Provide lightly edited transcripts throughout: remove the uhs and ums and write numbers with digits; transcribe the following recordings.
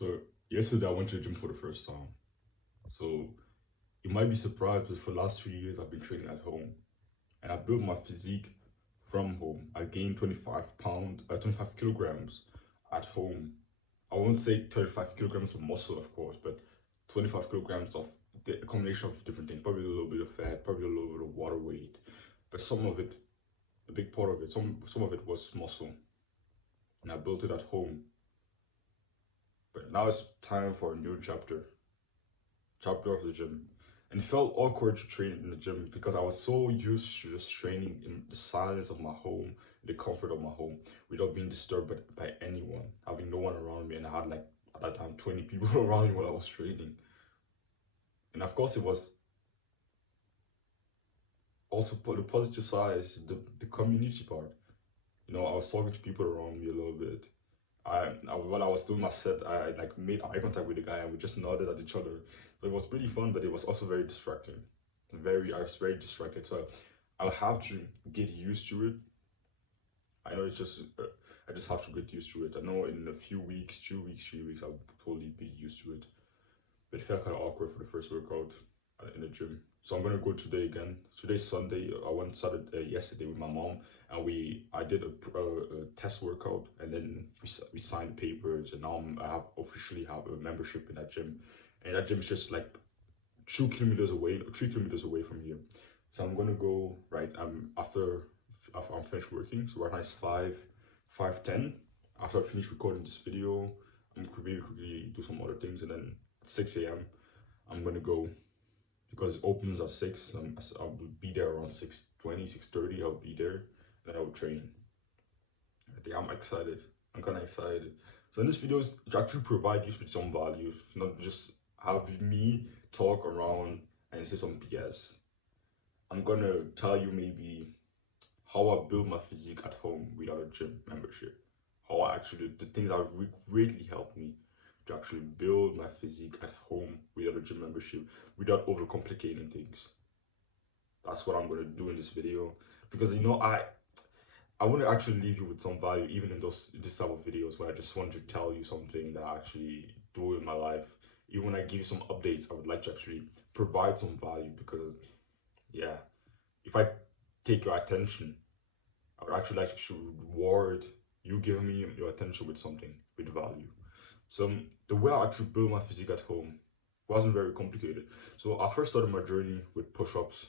So yesterday I went to the gym for the first time. So you might be surprised, but for the last 3 years I've been training at home, and I built my physique from home. I gained 25 kilograms at home. I won't say 35 kilograms of muscle, of course, but 25 kilograms of a combination of different things. Probably a little bit of fat, probably a little bit of water weight, but some of it, a big part of it, some of it was muscle, and I built it at home. But now it's time for a new chapter of the gym. And it felt awkward to train in the gym because I was so used to just training in the silence of my home, the comfort of my home, without being disturbed by anyone, having no one around me. And I had like at that time 20 people around me while I was training. And of course, it was also the positive side is the community part. I was talking to people around me a little bit. While I was doing my set, I like made eye contact with the guy and we just nodded at each other. So it was pretty fun, but it was also very distracting. I was very distracted. So I'll have to get used to it. I know I just have to get used to it. I know in a few weeks, 2 weeks, 3 weeks, I'll totally be used to it. But it felt kind of awkward for the first workout in the gym. So I'm gonna go today again. Today's Sunday. I went yesterday with my mom, and I did a test workout, and then we signed papers, and now I officially have a membership in that gym, and that gym is just like 2 kilometers away, 3 kilometers away from here. So I'm gonna go right after I'm finished working. So right now it's 5:10. After I finish recording this video, I'm gonna quickly do some other things, and then at 6 a.m. I'm gonna go because it opens at 6. I'll be there around 6:20, 6:30. I'll be there, then I'll train. I think I'm excited. I'm kind of excited. So in this video, to actually provide you with some value, not just have me talk around and say some BS. I'm gonna tell you maybe how I build my physique at home without a gym membership. How the things that have greatly helped me to actually build my physique at home without a gym membership, without overcomplicating things. That's what I'm gonna do in this video, because I want to actually leave you with some value, even in this type of videos where I just want to tell you something that I actually do in my life. Even when I give you some updates, I would like to actually provide some value, because yeah, if I take your attention, I would actually like to reward you giving me your attention with something, with value. So the way I actually built my physique at home wasn't very complicated. So I first started my journey with push-ups.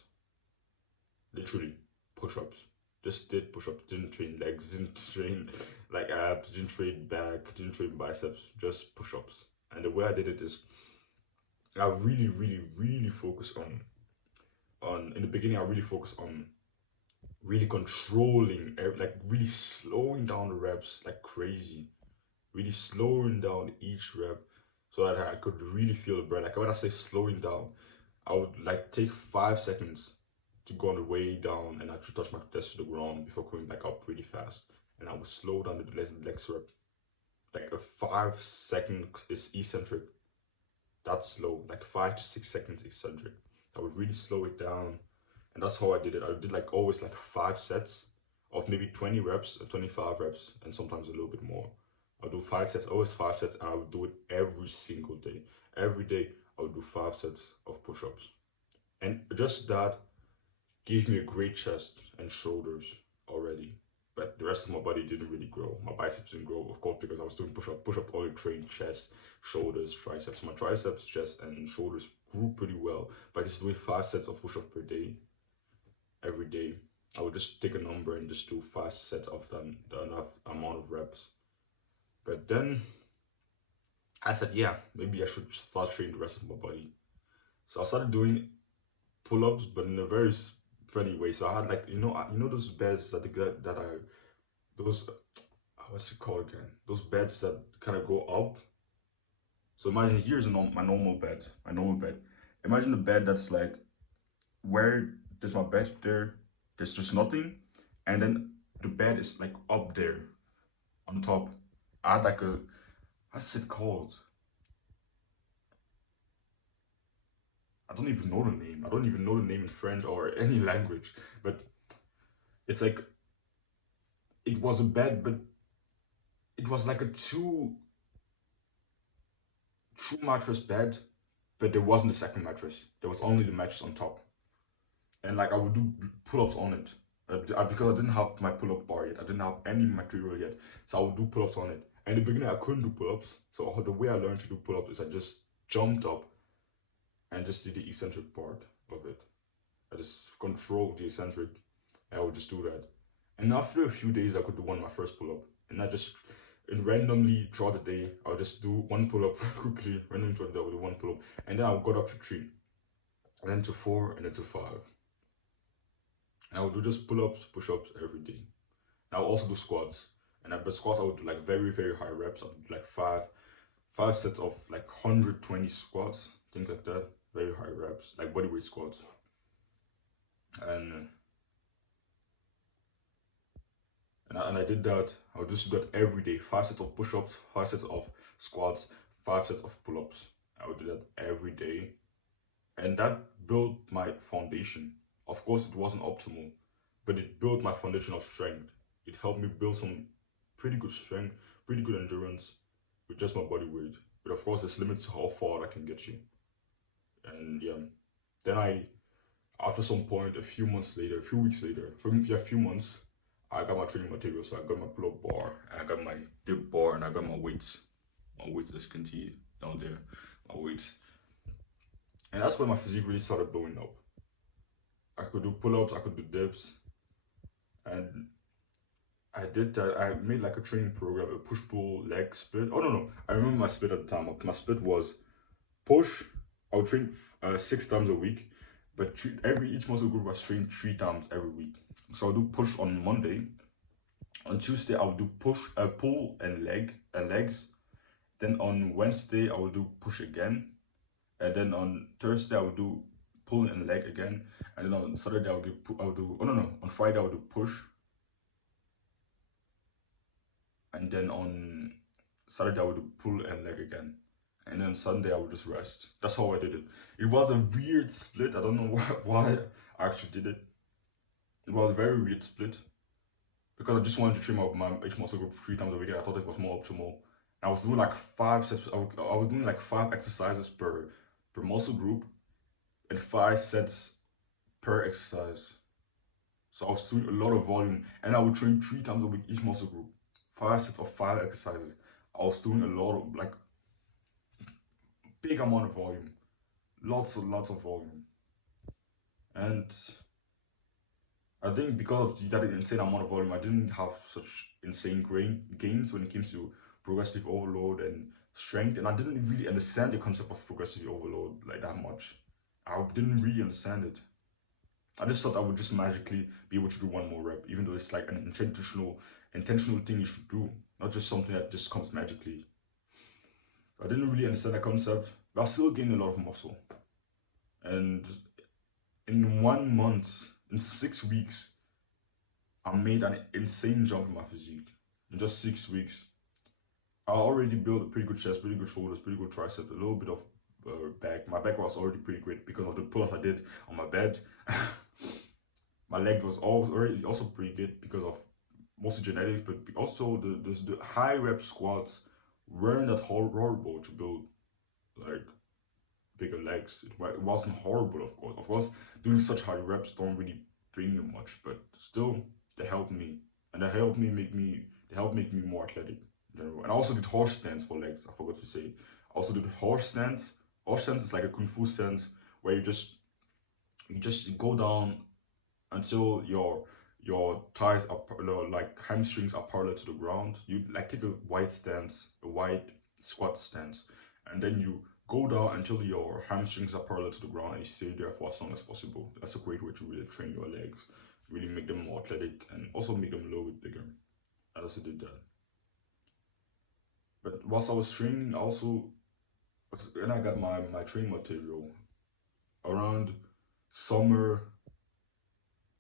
Literally, push-ups. Just did push-ups, didn't train legs, didn't train like abs, didn't train back, didn't train biceps, just push-ups. And the way I did it is I really, really, really focused on in the beginning I really focused on really controlling, like really slowing down the reps like crazy, really slowing down each rep so that I could really feel the burn. Like when I say slowing down, I would like take 5 seconds to go on the way down and actually touch my chest to the ground before coming back up really fast. And I would slow down the next rep. Like a 5 second is eccentric. That's slow, like 5 to 6 seconds eccentric. I would really slow it down. And that's how I did it. I did like always like 5 sets of maybe 20 reps, 25 reps, and sometimes a little bit more. I'll do 5 sets, always 5 sets, and I would do it every single day. Every day, I would do 5 sets of push-ups. And just that gave me a great chest and shoulders already. But the rest of my body didn't really grow. My biceps didn't grow, of course, because I was doing push-up only trained chest, shoulders, triceps. My triceps, chest, and shoulders grew pretty well by just doing 5 sets of push-up per day. Every day, I would just take a number and just do 5 sets of the enough amount of reps. But then I said, yeah, maybe I should start training the rest of my body. So I started doing pull-ups, but in a very funny way. So I had like those beds that are those what's it called again? Those beds that kind of go up. So imagine here's my normal bed. Imagine the bed that's like where there's my bed there. There's just nothing, and then the bed is like up there on top. I had like what's it called? I don't even know the name. I don't even know the name in French or any language. But it's like, it was a bed, but it was like a two. two mattress bed, but there wasn't a second mattress. There was only the mattress on top, and like I would do pull-ups on it. Because I didn't have my pull-up bar yet. I didn't have any material yet, so I would do pull-ups on it. And in the beginning, I couldn't do pull-ups. So the way I learned to do pull-ups is I just jumped up and just did the eccentric part of it. I just controlled the eccentric, and I would just do that. And after a few days, I could do my first pull-up. And I just, and randomly throughout the day, I would just do one pull-up quickly. Randomly throughout the day, I would do one pull-up. And then I got up to 3, and then to 4, and then to 5. And I would do just pull-ups, push-ups every day. And I would also do squats. And but squats, I would do like very, very high reps. I would do like five sets of like 120 squats, things like that. Very high reps, like bodyweight squats. And I did that. I would just do that every day. 5 sets of push-ups, 5 sets of squats, 5 sets of pull-ups. I would do that every day. And that built my foundation. Of course, it wasn't optimal, but it built my foundation of strength. It helped me build some pretty good strength, pretty good endurance with just my body weight. But of course, there's limits to how far that can get you. And yeah, then after some point, a few weeks later, a few months, I got my training material. So I got my pull-up bar, and I got my dip bar, and I got my weights. My weights, as you can see down there, my weights. And that's when my physique really started blowing up. I could do pull-ups, I could do dips, and I did that. I made like a training program, a push-pull leg split. Oh no, I remember my split at the time. My split was push. I would train 6 times a week, but each muscle group was trained 3 times every week. So I'll do push on Monday. On Tuesday, I would do pull and legs. Then on Wednesday, I will do push again, and then on Thursday, I will do pull and leg again, and then on Saturday on Friday I would do push, and then on Saturday I would do pull and leg again, and then Sunday I would just rest. That's how I did it. It was a weird split. I don't know why I actually did it. It was a very weird split because I just wanted to train my each muscle group 3 times a week. I thought it was more optimal. I was doing like 5 sets. I was doing like 5 exercises per muscle group, and 5 sets per exercise. So I was doing a lot of volume, and I would train 3 times a week each muscle group, 5 sets of 5 exercises. I was doing a lot of like big amount of volume, lots of volume. And I think because of that insane amount of volume, I didn't have such insane gains when it came to progressive overload and strength, and I didn't really understand the concept of progressive overload like that much. I didn't really understand it. I just thought I would just magically be able to do 1 more rep, even though it's like an intentional thing you should do, not just something that just comes magically. I didn't really understand that concept, but I still gained a lot of muscle. And in 1 month, in 6 weeks, I made an insane jump in my physique. In just 6 weeks, I already built a pretty good chest, pretty good shoulders, pretty good tricep, a little bit of back. My back was already pretty great because of the pull-ups I did on my bed. My leg was already also pretty good because of mostly genetics, but also the high rep squats weren't that horrible to build like bigger legs. It wasn't horrible, of course. Of course, doing such high reps don't really bring you much, but still they helped me, and they helped make me more athletic in general. And I also did horse stance for legs. I forgot to say. I also did horse stance. Horse stance is like a kung fu stance where you just go down until your thighs are like hamstrings are parallel to the ground. You like take a wide squat stance, and then you go down until your hamstrings are parallel to the ground, and you stay there for as long as possible. That's a great way to really train your legs, really make them more athletic, and also make them a little bit bigger. I also did that. But whilst I was training, when I got my training material around summer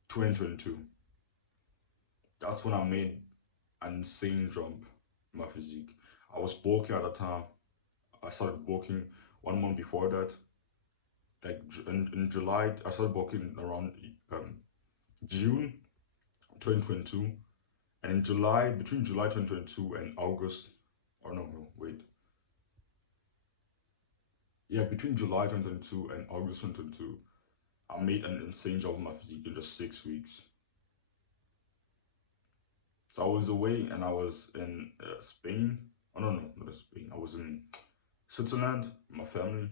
2022, that's when I made an insane jump in my physique. I was bulking at the time. I started bulking 1 month before that. Like in July, I started bulking around June 2022, and in July, between July 2022 and August, or no, wait. yeah, between July 2022 and August 2022, I made an insane job with my physique in just 6 weeks. So I was away and I was in Spain. Oh no, no, not in Spain. I was in Switzerland with my family,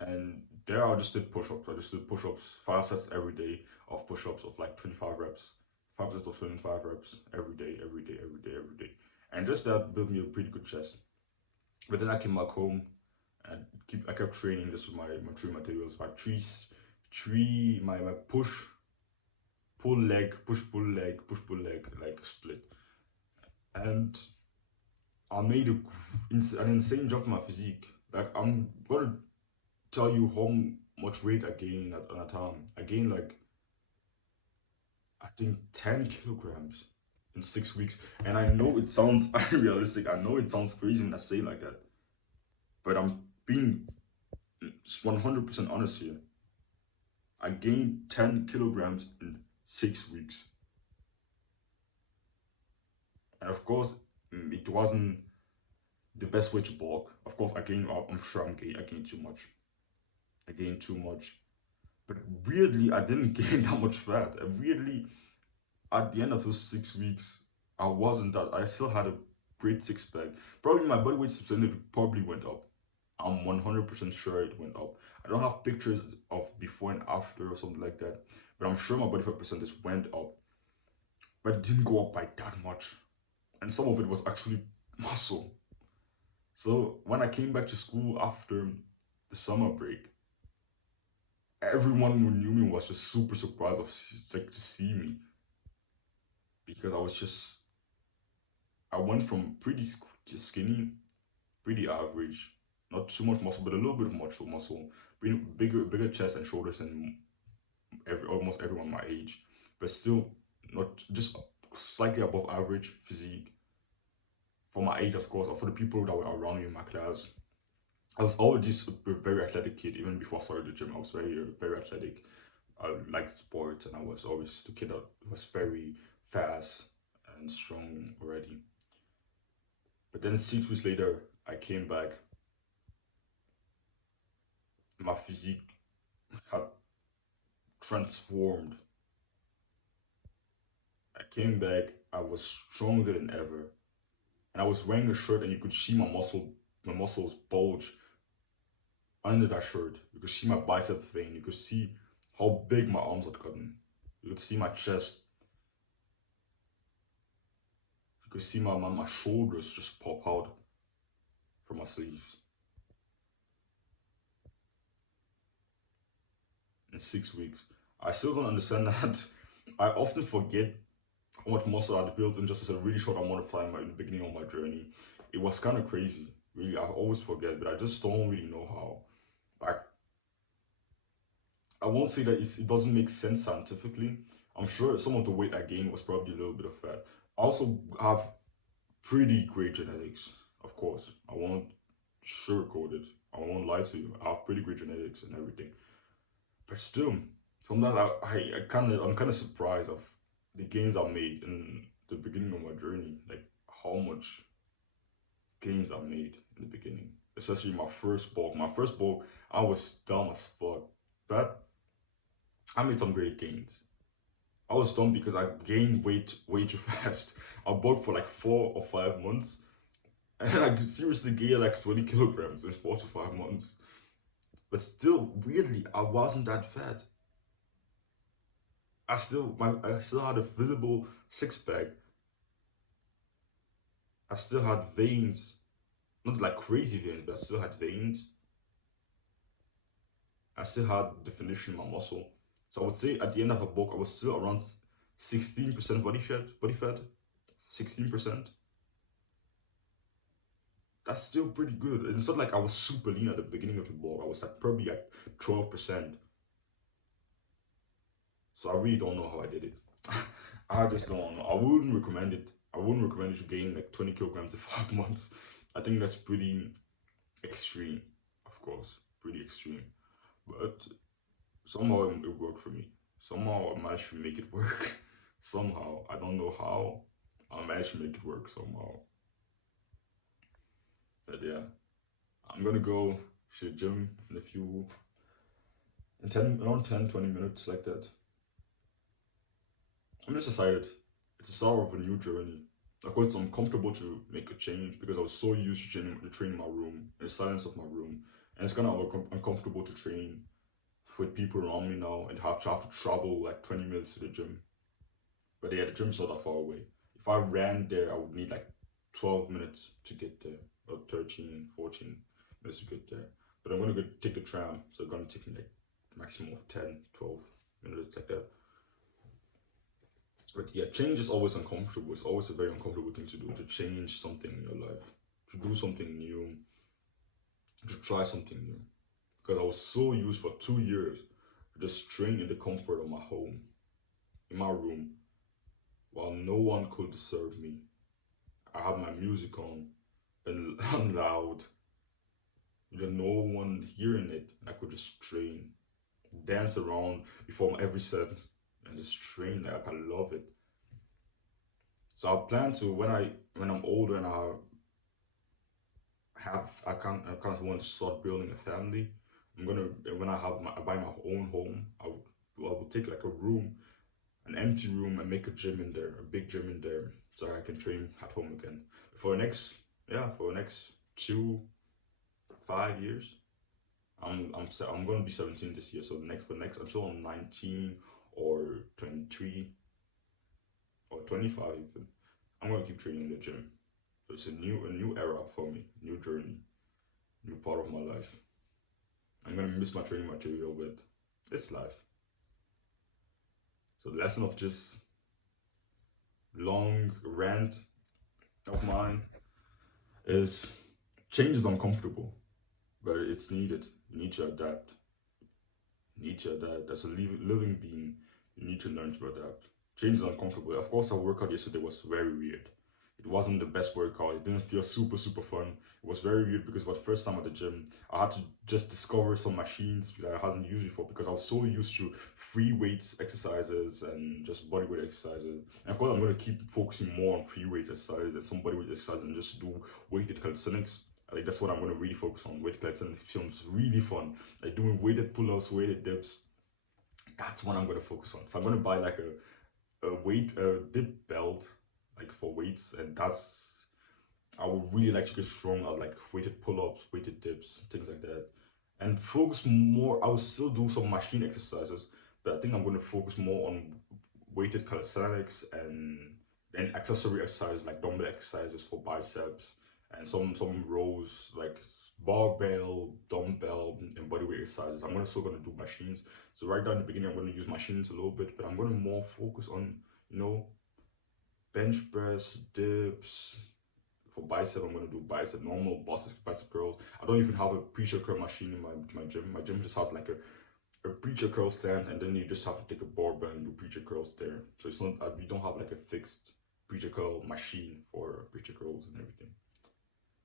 and there I just did push-ups. I just did push-ups, 5 sets every day of push-ups of like 25 reps, 5 sets of 25 reps every day, every day, every day, every day, and just that built me a pretty good chest. But then I came back home and I kept training this with my training materials, my push pull leg, push pull leg, push pull leg, like split, and I made an insane jump in my physique. Like I'm gonna tell you how much weight I gained at a time. I gained like I think 10 kilograms in 6 weeks, and I know it sounds unrealistic. I know it sounds crazy when I say it like that, but I'm being 100% honest here. I gained 10 kilograms in 6 weeks, and of course, it wasn't the best way to bulk. Of course, I gained. I'm sure I gained too much. I gained too much. But weirdly, I didn't gain that much fat. And weirdly, at the end of those 6 weeks, I wasn't that. I still had a great six pack. Probably my body weight percentage probably went up. I'm 100% sure it went up. I don't have pictures of before and after or something like that, but I'm sure my body fat percentage went up. But it didn't go up by that much. And some of it was actually muscle. So when I came back to school after the summer break, everyone who knew me was just super surprised of like to see me, because I went from pretty skinny, pretty average, not too much muscle, but a little bit of muscle, bigger chest and shoulders than almost everyone my age, but still not just slightly above average physique for my age, of course, or for the people that were around me in my class. I was always just a very athletic kid. Even before I started the gym, I was very athletic. I liked sports, and I was always the kid that was very fast and strong already. But then 6 weeks later, I came back. My physique had transformed. I came back. I was stronger than ever, and I was wearing a shirt, and you could see my muscles bulge under that shirt. You could see my bicep vein. You could see how big my arms had gotten. You could see my chest. You could see my shoulders just pop out from my sleeves. In 6 weeks. I still don't understand that. I often forget how much muscle I'd built in just a really short amount of time in the beginning of my journey. It was kind of crazy. Really, I always forget, but I just don't really know how. Like, I won't say that it doesn't make sense scientifically. I'm sure some of the weight I gained was probably a little bit of fat. I also have pretty great genetics, of course. I won't sugarcoat it. I won't lie to you. I have pretty great genetics and everything. But still, sometimes I'm kind of surprised of the gains I made in the beginning of my journey. Like how much gains I made in the beginning, especially my first bulk. My first bulk, I was dumb as fuck, but I made some great gains. I was dumb because I gained weight way too fast. I bulked for like 4 or 5 months, and I could seriously gain like 20 kilograms in 4 to 5 months. But still, weirdly, I wasn't that fat. I still had a visible six pack. I still had veins, not like crazy veins, but I still had veins. I still had definition in my muscle. So I would say at the end of a bulk, I was still around 16% body fat, 16%. That's still pretty good. It's not like I was super lean at the beginning of the bulk. I was like probably at 12%. So I really don't know how I did it. I just don't know. I wouldn't recommend it. I wouldn't recommend you to gain like 20 kilograms in 5 months. I think that's pretty extreme, of course. Pretty extreme. But somehow it worked for me. Somehow I managed to make it work. Somehow. I don't know how. I managed to make it work somehow. But yeah. I'm gonna go to the gym in a few, around 10, 20 minutes like that. I'm just excited. It's the start of a new journey. Of course, it's uncomfortable to make a change because I was so used to train in my room, in the silence of my room. And it's kind of uncomfortable to train with people around me now and have to travel like 20 minutes to the gym. But yeah, the gym's not that far away. If I ran there, I would need like 12 minutes to get there, or 13, 14 minutes to get there. But I'm gonna go take the tram, so it's gonna take me like maximum of 10, 12 minutes like that. But yeah, change is always uncomfortable. It's always a very uncomfortable thing to do, to change something in your life, to do something new, to try something new. Because I was so used for 2 years to just staying in the comfort of my home, in my room, while no one could disturb me. I had my music on and loud, no one hearing it. I could just train, dance around before every set, and just train. Like I love it. So I plan to when I'm older and I kind of want to start building a family. I'm gonna when I buy my own home, I will take like a room, an empty room, and make a gym in there, a big gym in there, so I can train at home again. For the next for the next 5 years, I'm gonna be 17 this year. So next until I'm 19 or 23 or 25 even, I'm gonna keep training in the gym. So it's a new era for me, new journey, new part of my life. I'm gonna miss my training material, but it's life. So the lesson of just long rant of mine is change is uncomfortable, but it's needed. You need to adapt. You need to adapt. As a living being, you need to learn to adapt. Change is uncomfortable. Of course, our workout yesterday was very weird. It wasn't the best workout. It didn't feel super, super fun. It was very weird because for the first time at the gym, I had to just discover some machines that I hasn't used before because I was so used to free weights exercises and just body weight exercises. And of course, I'm going to keep focusing more on free weights exercises and some body weight exercises and just do weighted calisthenics. Like that's what I'm going to really focus on. Weighted calisthenics feels really fun. Like doing weighted pull-ups, weighted dips. That's what I'm going to focus on. So I'm going to buy like a dip belt like for weights, and that's I would really like to get strong at like weighted pull-ups, weighted dips, things like that, and focus more. I will still do some machine exercises, but I think I'm going to focus more on weighted calisthenics and then accessory exercises like dumbbell exercises for biceps and some rows like barbell, dumbbell, and bodyweight exercises. I'm still gonna do machines. So right now in the beginning, I'm gonna use machines a little bit, but I'm gonna more focus on bench press, dips. For bicep, I'm gonna do bicep, normal bicep curls. I don't even have a preacher curl machine in my gym. My gym just has like a preacher curl stand, and then you just have to take a barbell and do preacher curls there. So it's not we don't have like a fixed preacher curl machine for preacher curls and everything.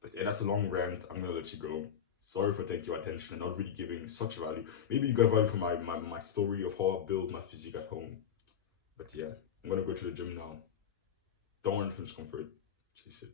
But yeah, that's a long rant. I'm gonna let you go. Sorry for taking your attention and not really giving such value. Maybe you got value from my story of how I build my physique at home. But yeah, I'm gonna go to the gym now. Don't want to finish comfort. Chase it.